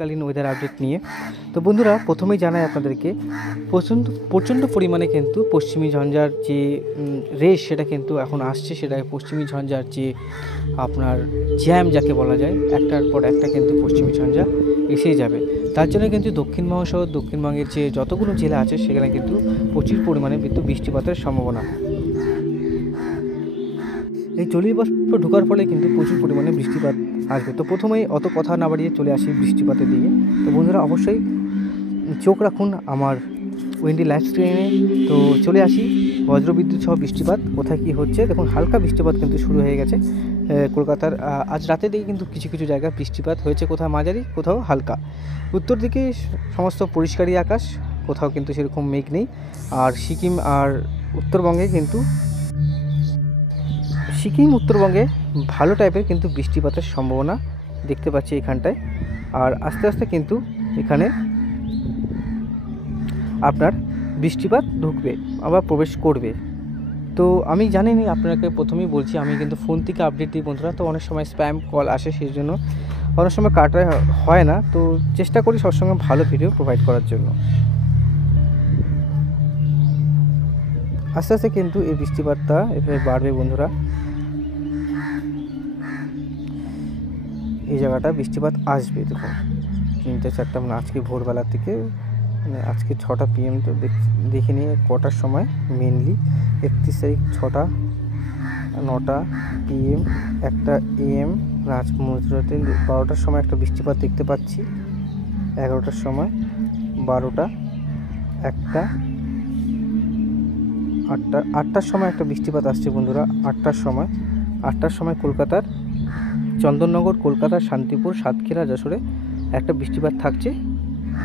কালীন weather update নিয়ে। তো বন্ধুরা, প্রথমেই জানাই আপনাদেরকে প্রচণ্ড পরিমাণে কিন্তু পশ্চিমী ঝঞ্ঝার যে রেশ সেটা কিন্তু এখন আসছে। সেটা পশ্চিমী ঝঞ্ঝার যে আপনার জ্যাম যাকে বলা যায়, একটার পর একটা কিন্তু পশ্চিমী ঝঞ্ঝা এসেই যাবে। তার জন্য কিন্তু দক্ষিণবঙ্গ সহ দক্ষিণবঙ্গের যে যতগুলো জেলা আছে সেখানে কিন্তু প্রচুর পরিমাণে কিন্তু বৃষ্টিপাতের সম্ভাবনা। এই জলীয় বাষ্প ঢোকার ফলে কিন্তু প্রচুর পরিমাণে বৃষ্টিপাত আসবে। তো প্রথমেই অত কথা না বাড়িয়ে চলে আসি বৃষ্টিপাতের দিকে। তো বন্ধুরা, অবশ্যই চোখ রাখুন আমার উইন্ডি লাইভ স্ট্রিমে। তো চলে আসি বজ্রবিদ্যুৎ সহ বৃষ্টিপাত কোথায় কী হচ্ছে। দেখুন, হালকা বৃষ্টিপাত কিন্তু শুরু হয়ে গেছে কলকাতার। আজ রাতে দিকে কিন্তু কিছু কিছু জায়গায় বৃষ্টিপাত হয়েছে, কোথাও মাঝারি, কোথাও হালকা। উত্তর দিকে সমস্ত পরিষ্কারই আকাশ, কোথাও কিন্তু সেরকম মেঘ নেই। আর সিকিম আর উত্তরবঙ্গে কিন্তু উত্তরবঙ্গে ভালো টাইপের কিন্তু বৃষ্টিপাতের সম্ভাবনা দেখতে পাচ্ছি এখানটায়। আর আস্তে আস্তে কিন্তু এখানে আপনার বৃষ্টিপাত ঢুকবে, আবার প্রবেশ করবে। তো আমি জানি না, আপনাকে প্রথমেই বলছি, আমি কিন্তু ফোন থেকে আপডেট দিই বন্ধুরা। তো অনেক সময় স্প্যাম কল আসে, সেই জন্য অনেক সময় কাটা হয় না। তো চেষ্টা করি সবসময় ভালো ভিডিও প্রোভাইড করার জন্য। আস্তে আস্তে কিন্তু এই বৃষ্টিপাতটা এভাবে বাড়বে বন্ধুরা। এই জায়গাটা বৃষ্টিপাত আসবে। দেখুন 3টা 4টা মানে আজকে ভোরবেলা থেকে, মানে আজকে 6টা PM। তো দেখে নিয়ে কটার সময় মেনলি 31 তারিখ 6টা 9টা PM, 1টা AM, মধ্যরাতে 12টার সময় একটা বৃষ্টিপাত দেখতে পাচ্ছি, 11টার সময়, 12টা, 1টা, 8টার সময় একটা বৃষ্টিপাত আসছে বন্ধুরা। 8টার সময় কলকাতার চন্দননগর, কলকাতার শান্তিপুর, সাতক্ষীরা, যশোরে একটা বৃষ্টিপাত থাকছে,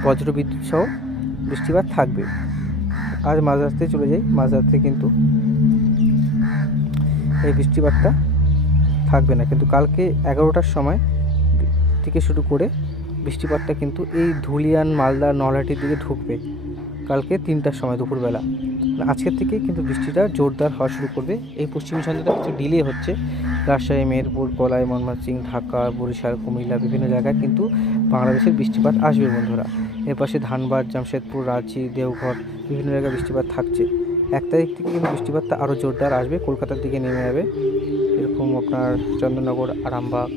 বজ্রবিদ্যুৎ সহ বৃষ্টিপাত থাকবে। আজ মাঝরাতে চলে যাই, মাঝরাতে কিন্তু এই বৃষ্টিপাতটা থাকবে না, কিন্তু কালকে 11টার সময় থেকে শুরু করে বৃষ্টিপাতটা কিন্তু এই ধুলিয়ান, মালদা, নলহাটির দিকে ঢুকবে কালকে 3টার সময় দুপুরবেলা। আজকের থেকে কিন্তু বৃষ্টিটা জোরদার হওয়া শুরু করবে। এই পশ্চিমী ঝঞ্ঝাটা কিছু ডিলে হচ্ছে। রাজশাহী, মেহেরপুর, কলাই, ময়মনসিংহ, ঢাকা, বরিশাল, কুমিল্লা বিভিন্ন জায়গায় কিন্তু বাংলাদেশের বৃষ্টিপাত আসবে বন্ধুরা। এর পাশে ধানবাদ, জামশেদপুর, রাঁচি, দেওঘর বিভিন্ন জায়গায় বৃষ্টিপাত থাকছে। 1 তারিখ থেকে কিন্তু বৃষ্টিপাতটা আরও জোরদার আসবে, কলকাতার দিকে নেমে যাবে। এরকম আপনার চন্দননগর, আরামবাগ,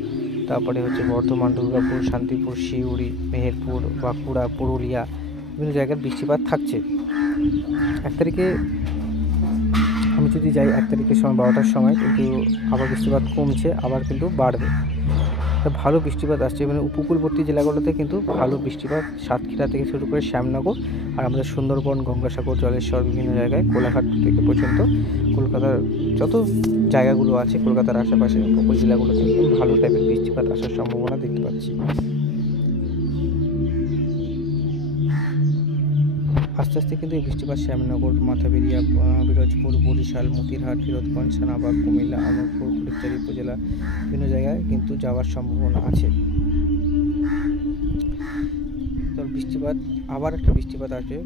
তারপরে হচ্ছে বর্ধমান, দুর্গাপুর, শান্তিপুর, সিউড়ি, মেহেরপুর, বাঁকুড়া, পুরুলিয়া বিভিন্ন জায়গায় বৃষ্টিপাত থাকছে। 1 তারিখে আমি যদি যাই, 1 তারিখের সময় 12টার সময় কিন্তু আবার বৃষ্টিপাত কমছে, আবার কিন্তু বাড়বে। ভালো বৃষ্টিপাত আসছে, মানে উপকূলবর্তী জেলাগুলোতে কিন্তু ভালো বৃষ্টিপাত, সাতক্ষীরা থেকে শুরু করে শ্যামনগর আর আমাদের সুন্দরবন, গঙ্গাসাগর, জলেশ্বর বিভিন্ন জায়গায়, কোলাঘাট থেকে পর্যন্ত কলকাতার যত জায়গাগুলো আছে কলকাতার আশেপাশে উপকূল জেলাগুলোতে ভালো টাইপের বৃষ্টিপাত আসার সম্ভাবনা দেখতে পাচ্ছি। আস্তে আস্তে কিন্তু এই বৃষ্টিপাত শ্যামনগর, মাথাবেরিয়া, বিরোজপুর, বরিশাল, মতিরহাট, ফিরোজগঞ্জ, শাহবাগ, কুমিল্লা, আমরপুর, ফটিকছড়ি উপজেলা বিভিন্ন জায়গায় কিন্তু যাওয়ার সম্ভাবনা আছে। তো বৃষ্টিপাত, আবার একটা বৃষ্টিপাত আসবে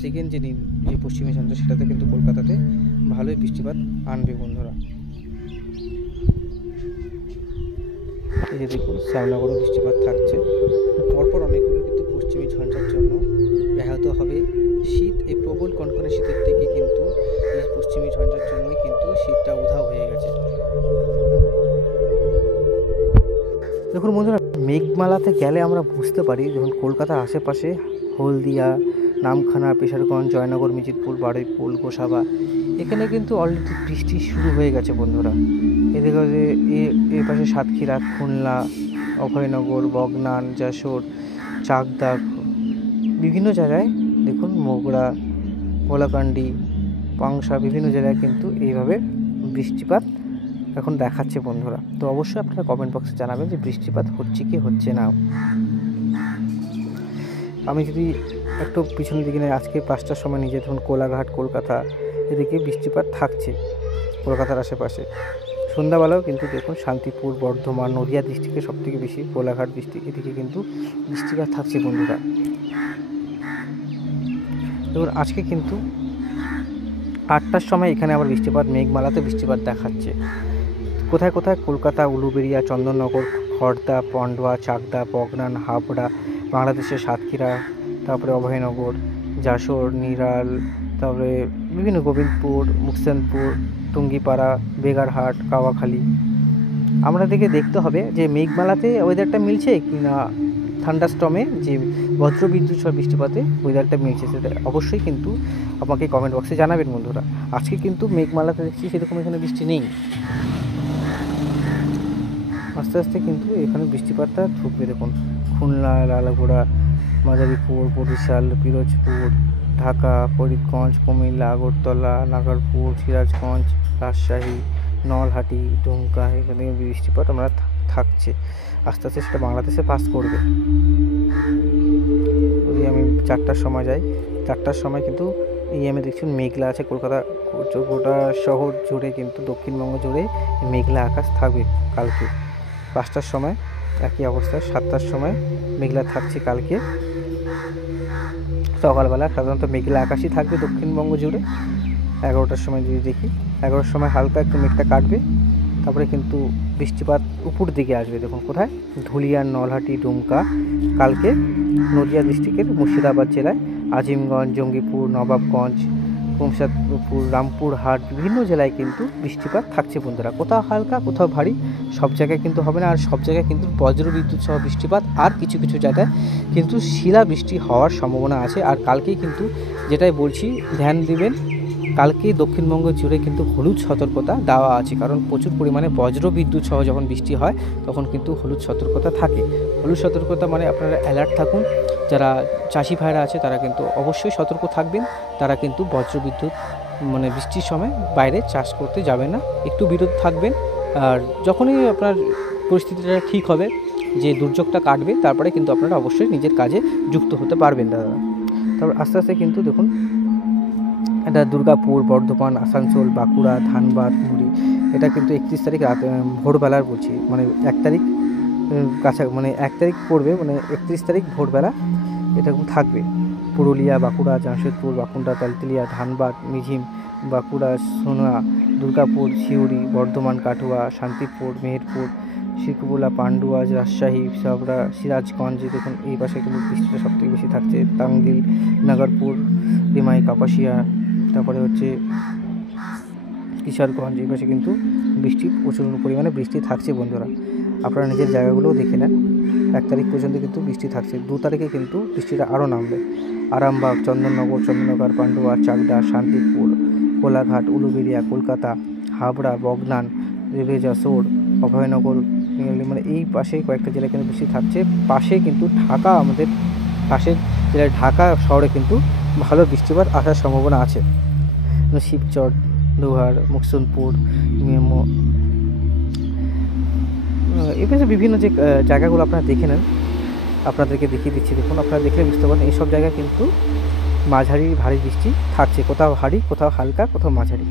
সেকেন্ড যে পশ্চিমী ঝঞ্ঝা, সেটাতে কিন্তু কলকাতাতে ভালোই বৃষ্টিপাত আনবে বন্ধুরা। এই যে দেখুন, শ্যামনগরও বৃষ্টিপাত থাকছে। পরপর অনেকগুলো কিন্তু পশ্চিমী ঝঞ্ঝার জন্য ব্যাহত হবে শীত। এই প্রবল কনকনে শীতের থেকে কিন্তু এই পশ্চিমী ঝঞ্ঝার জন্যই কিন্তু শীতটা উধাও হয়ে গেছে। দেখুন বন্ধুরা, মেঘমালাতে গেলে আমরা বুঝতে পারি, যখন কলকাতার আশেপাশে হলদিয়া, নামখানা, পেশারগঞ্জ, জয়নগর, মিজিরপুর, বারুইপুর, গোসাবা এখানে কিন্তু অলরেডি বৃষ্টি শুরু হয়ে গেছে বন্ধুরা। এদিকে এর পাশে সাতক্ষীরা, খুলনা, অভয়নগর, বগনান, যশোর, চাকদা বিভিন্ন জায়গায় দেখুন, মোগরা, কোলাকান্ডি, পাংশা বিভিন্ন জায়গায় কিন্তু এইভাবে বৃষ্টিপাত এখন দেখাচ্ছে বন্ধুরা। তো অবশ্যই আপনারা কমেন্ট বক্সে জানাবেন যে বৃষ্টিপাত হচ্ছে কি হচ্ছে না। আমি যদি একটু পিছনের দিকে নেই, আজকে 5টার সময় নিজে ধরুন কোলাঘাট, কলকাতা এদিকে বৃষ্টিপাত থাকছে কলকাতার আশেপাশে। সন্ধ্যাবেলাও কিন্তু দেখুন শান্তিপুর, বর্ধমান, নদিয়া ডিস্ট্রিক্টে সবথেকে বেশি, কোলাঘাট এদিকে কিন্তু বৃষ্টিপাত থাকছে বন্ধুরা। দেখুন আজকে কিন্তু 8টার সময় এখানে আবার বৃষ্টিপাত, মেঘমালাতে বৃষ্টিপাত দেখাচ্ছে। কোথায় কোথায় কলকাতা, উলুবেড়িয়া, চন্দননগর, খড়দা, পান্ডুয়া, চাকদা, বগনান, হাবড়া, বাংলাদেশের সাতক্ষীরা, তারপরে অভয়নগর, যশোর, নিরাল, তারপরে বিভিন্ন গোবিন্দপুর, মুকসেনপুর, টুঙ্গিপাড়া, বেগারহাট, কাওয়াখালী। আমরা দেখতে হবে যে মেঘমালাতে ওয়েদারটা মিলছে কি না, থান্ডারস্টর্মে যে বজ্রবিদ্যুৎ সহ বৃষ্টিপাতে ওয়েদারটা মিলছে, সেটা অবশ্যই কিন্তু আমাকে কমেন্ট বক্সে জানাবেন বন্ধুরা। আজকে কিন্তু মেঘমালাতে দেখছি সেরকম এখানে বৃষ্টি নেই, আস্তে আস্তে কিন্তু এখানে বৃষ্টিপাতটা ঢুকবে। দেখুন খুলনা, লালাগোড়া, মাদারীপুর, বরিশাল, পিরোজপুর, ঢাকা, ফরিদগঞ্জ, কুমিল্লা, আগরতলা, নাগরপুর, সিরাজগঞ্জ, রাজশাহী, নলহাটি, দুমকা, এখানে বৃষ্টিপাত আমরা থাকছে। আস্তে আস্তে সেটা বাংলাদেশে পাস করবে। যদি আমি 4টার সময় যাই, 4টার সময় কিন্তু আমি দেখছি মেঘলা আছে। কলকাতা গোটা শহর জুড়ে কিন্তু দক্ষিণবঙ্গ জুড়ে মেঘলা আকাশ থাকবে কালকে। 5টার সময় একই অবস্থায়, 7টার সময় মেঘলা থাকছে কালকে সকালবেলা। সাধারণত মেঘলা আকাশই থাকবে দক্ষিণবঙ্গ জুড়ে। 11টার সময় যদি দেখি, 11টার সময় হালকা একটু মেঘটা কাটবে, তারপরে কিন্তু বৃষ্টিপাত উপর দিকে আসবে। দেখুন কোথায়, ধুলিয়ান, নলহাটি, দুমকা। কালকে নদিয়া ডিস্ট্রিক্টের মুর্শিদাবাদ জেলায় আজিমগঞ্জ, জঙ্গিপুর, নবাবগঞ্জ, কুমশাদপুর, রামপুরহাট, বিভিন্ন জেলায় কিন্তু বৃষ্টিপাত থাকছে বন্ধুরা। কোথাও হালকা, কোথাও ভারী, সব জায়গায় কিন্তু হবে না। আর সব জায়গায় কিন্তু বজ্রবিদ্যুৎ সহ বৃষ্টিপাত, আর কিছু কিছু জায়গায় কিন্তু শিলা বৃষ্টি হওয়ার সম্ভাবনা আছে। আর কালকেই কিন্তু যেটাই বলছি ধ্যান দিবেন, কালকে দক্ষিণবঙ্গ জুড়ে কিন্তু হলুদ সতর্কতা দেওয়া আছে, কারণ প্রচুর পরিমাণে বজ্রবিদ্যুৎ সহ যখন বৃষ্টি হয় তখন কিন্তু হলুদ সতর্কতা থাকে। হলুদ সতর্কতা মানে আপনারা অ্যালার্ট থাকুন। যারা চাষি ভাইরা আছে তারা কিন্তু অবশ্যই সতর্ক থাকবেন। তারা কিন্তু বজ্রবিদ্যুৎ মানে বৃষ্টির সময় বাইরে চাষ করতে যাবেন না, একটু বিরত থাকবেন। আর যখনই আপনার পরিস্থিতিটা ঠিক হবে, যে দুর্যোগটা কাটবে, তারপরে কিন্তু আপনারা অবশ্যই নিজের কাজে যুক্ত হতে পারবেন দাদা। তারপর আস্তে আস্তে কিন্তু দেখুন এটা দুর্গাপুর, বর্ধমান, আসানসোল, বাঁকুড়া, ধানবাদ, মুড়ি, এটা কিন্তু 31 তারিখ ভোরবেলার বলছি, মানে 1 তারিখ মানে 1 তারিখ পড়বে, মানে 31 তারিখ ভোরবেলা এটা থাকবে। পুরুলিয়া, বাঁকুড়া, জামশেদপুর, বাঁকুড়া, তালতলিয়া, ধানবাদ, মিঝিম, বাঁকুড়া, সোনা, দুর্গাপুর, সিউড়ি, বর্ধমান, কাটোয়া, শান্তিপুর, মেহেরপুর, শিখবুলা, পান্ডুয়া, রাজশাহী, সাবড়া, সিরাজগঞ্জ। দেখুন এই পাশে কিন্তু বৃষ্টিটা সবথেকে বেশি থাকছে। টাঙ্গিল, নাগরপুর, রিমাই, কাপাসিয়া, তারপরে হচ্ছে কিশোরগঞ্জ, এই পাশে কিন্তু বৃষ্টি প্রচুর পরিমাণে বৃষ্টি থাকছে বন্ধুরা। আপনারা নিজের জায়গাগুলোও দেখে নেন। 1 তারিখ পর্যন্ত কিন্তু বৃষ্টি থাকছে। 2 তারিখে কিন্তু বৃষ্টিটা আরও নামবে। আরামবাগ, চন্দননগর, পান্ডুয়া, চাকদা, শান্তিপুর, কোলাঘাট, উলুবেড়িয়া, কলকাতা, হাবড়া, বগনান, রেভে, যশোর, অভয়নগর, মানে এই পাশে কয়েকটা জেলায় কিন্তু বৃষ্টি থাকছে। পাশে কিন্তু ঢাকা, আমাদের পাশের জেলায় ঢাকা শহরে কিন্তু ভালো বৃষ্টিপাত আসার সম্ভাবনা আছে। শিবচর, লোহার, মুকসুনপুর, এবারে বিভিন্ন যে জায়গাগুলো আপনারা দেখে নেন, আপনাদেরকে দেখিয়ে দিচ্ছি। দেখুন আপনারা দেখলে বুঝতে পারেন এইসব জায়গায় কিন্তু মাঝারি ভারী বৃষ্টি থাকছে, কোথাও ভারী, কোথাও হালকা, কোথাও মাঝারি।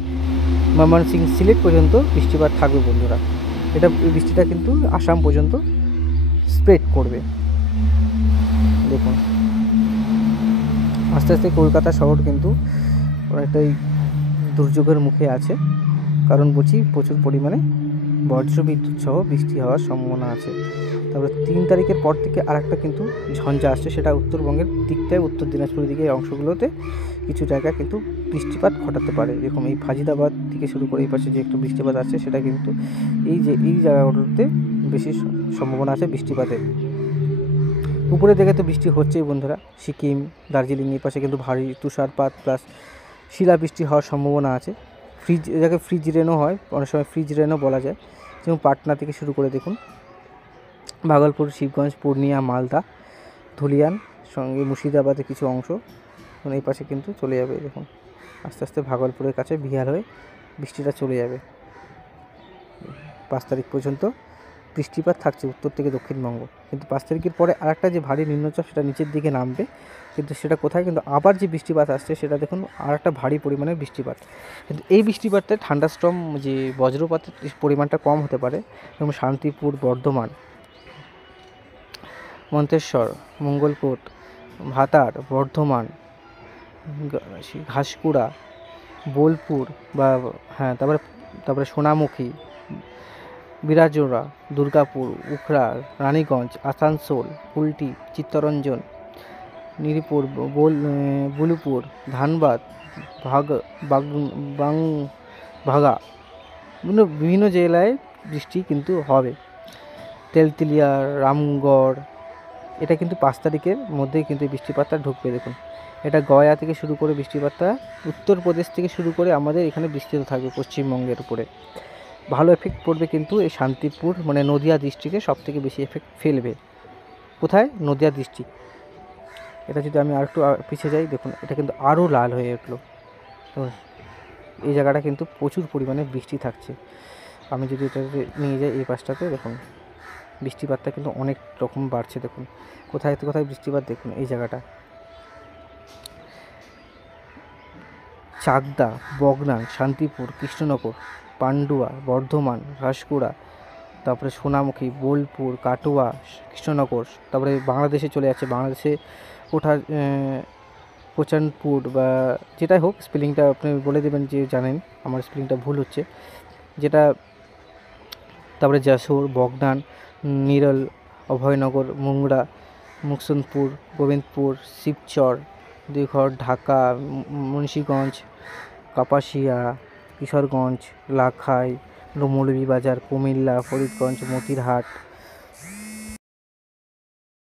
ময়মনসিংহ, সিলেট পর্যন্ত বৃষ্টিপাত থাকবে বন্ধুরা। এই বৃষ্টিটা কিন্তু আসাম পর্যন্ত স্প্রেড করবে। দেখুন আস্তে আস্তে কলকাতা শহর কিন্তু অনেকটাই দুর্যোগের মুখে আছে, কারণ বলছি প্রচুর পরিমাণে বজ্রবিদ্যুৎ সহ বৃষ্টি হওয়ার সম্ভাবনা আছে। তারপরে 3 তারিখের পর থেকে আরেকটা কিন্তু ঝঞ্ঝা আসছে, সেটা উত্তরবঙ্গের দিকটায়, উত্তর দিনাজপুরের দিকে অংশগুলোতে কিছু জায়গায় কিন্তু বৃষ্টিপাত ঘটাতে পারে। এরকম এই ফাজিদাবাদ থেকে শুরু করে এই পাশে যে একটু বৃষ্টিপাত আসছে, সেটা কিন্তু এই জায়গাগুলোতে বেশি সম্ভাবনা আছে বৃষ্টিপাতের। উপরের দিকে তো বৃষ্টি হচ্ছেই বন্ধুরা, সিকিম, দার্জিলিং, এই পাশে কিন্তু ভারী তুষারপাত প্লাস শিলাবৃষ্টি হওয়ার সম্ভাবনা আছে। এটাকে ফ্রিজ রেনও হয়, অনেক সময় ফ্রিজ রেনও বলা যায়। যেমন পাটনা থেকে শুরু করে দেখুন ভাগলপুর, শিবগঞ্জ, পূর্ণিয়া, মালদা, ধুলিয়ান, সঙ্গে মুর্শিদাবাদের কিছু অংশ, এই পাশে কিন্তু চলে যাবে। দেখুন আস্তে আস্তে ভাগলপুরের কাছে বিহার হয়ে বৃষ্টিটা চলে যাবে। 5 তারিখ পর্যন্ত বৃষ্টিপাত থাকছে উত্তর থেকে দক্ষিণবঙ্গ, কিন্তু 5 তারিখের পরে আরেকটা যে ভারী নিম্নচাপ সেটা নিচের দিকে নামবে, কিন্তু সেটা কোথায়, কিন্তু আবার যে বৃষ্টিপাত আসছে সেটা দেখুন আর একটা ভারী পরিমাণে বৃষ্টিপাত। কিন্তু এই বৃষ্টিপাতটা থান্ডারস্টর্ম যে বজ্রপাতের পরিমাণটা কম হতে পারে। যেমন শান্তিপুর, বর্ধমান, মন্তেশ্বর, মঙ্গলকোট, ভাতার, বর্ধমান, ঘাসকুড়া, বোলপুর বা তারপরে সোনামুখী, বিরাজোড়া, দুর্গাপুর, উখড়া, রানীগঞ্জ, আসানসোল, কুলটি, চিত্তরঞ্জন, নিরিপুর, বুলুপুর, ধানবাদ, ভাগ বাগ বাং ভাগা, বিভিন্ন জেলায় বৃষ্টি কিন্তু হবে। তেলতিলিয়া, রামগড়, এটা কিন্তু 5 তারিখের মধ্যেই কিন্তু বৃষ্টিপাতটা ঢুকবে। দেখুন, এটা গয়া থেকে শুরু করে বৃষ্টিপাতটা উত্তরপ্রদেশ থেকে শুরু করে আমাদের এখানে বিস্তৃত থাকবে পশ্চিমবঙ্গের উপরে। ভালো এফেক্ট পড়বে কিন্তু এই শান্তিপুর মানে নদিয়া ডিস্ট্রিক্টে সবথেকে বেশি এফেক্ট ফেলবে। কোথায়? নদিয়া ডিস্ট্রিক্ট। এটা যদি আমি আরেকটু পিছিয়ে যাই, দেখুন এটা কিন্তু আরও লাল হয়ে উঠলো। তো এই জায়গাটা কিন্তু প্রচুর পরিমাণে বৃষ্টি থাকছে। আমি যদি এটাতে নিয়ে যাই এই পাশটাতে, দেখুন বৃষ্টিপাতটা কিন্তু অনেক রকম বাড়ছে। দেখুন কোথায় কোথায় বৃষ্টিপাত, দেখুন এই জায়গাটা চাকদা, বগনান, শান্তিপুর, কৃষ্ণনগর, পান্ডুয়া, বর্ধমান, ঘাসকুড়া, তারপরে সোনামুখী, বোলপুর, কাটোয়া, কৃষ্ণনগর, তারপরে বাংলাদেশে চলে যাচ্ছে। বাংলাদেশে ওঠার কোচানপুর বা যেটাই হোক, স্পেলিংটা আপনি বলে দেবেন যে জানেন আমার স্পেলিংটা ভুল হচ্ছে যেটা। তারপরে যশোর, বগনান, নিরল, অভয়নগর, মুংরা, মুকসুদপুর, গোবিন্দপুর, শিবচর, দিঘর, ঢাকা, মুন্সিগঞ্জ, কাপাসিয়া, কিশোরগঞ্জ, লাখাই, মৌলভীবাজার, কুমিল্লা, ফরিদগঞ্জ, মতিরহাট,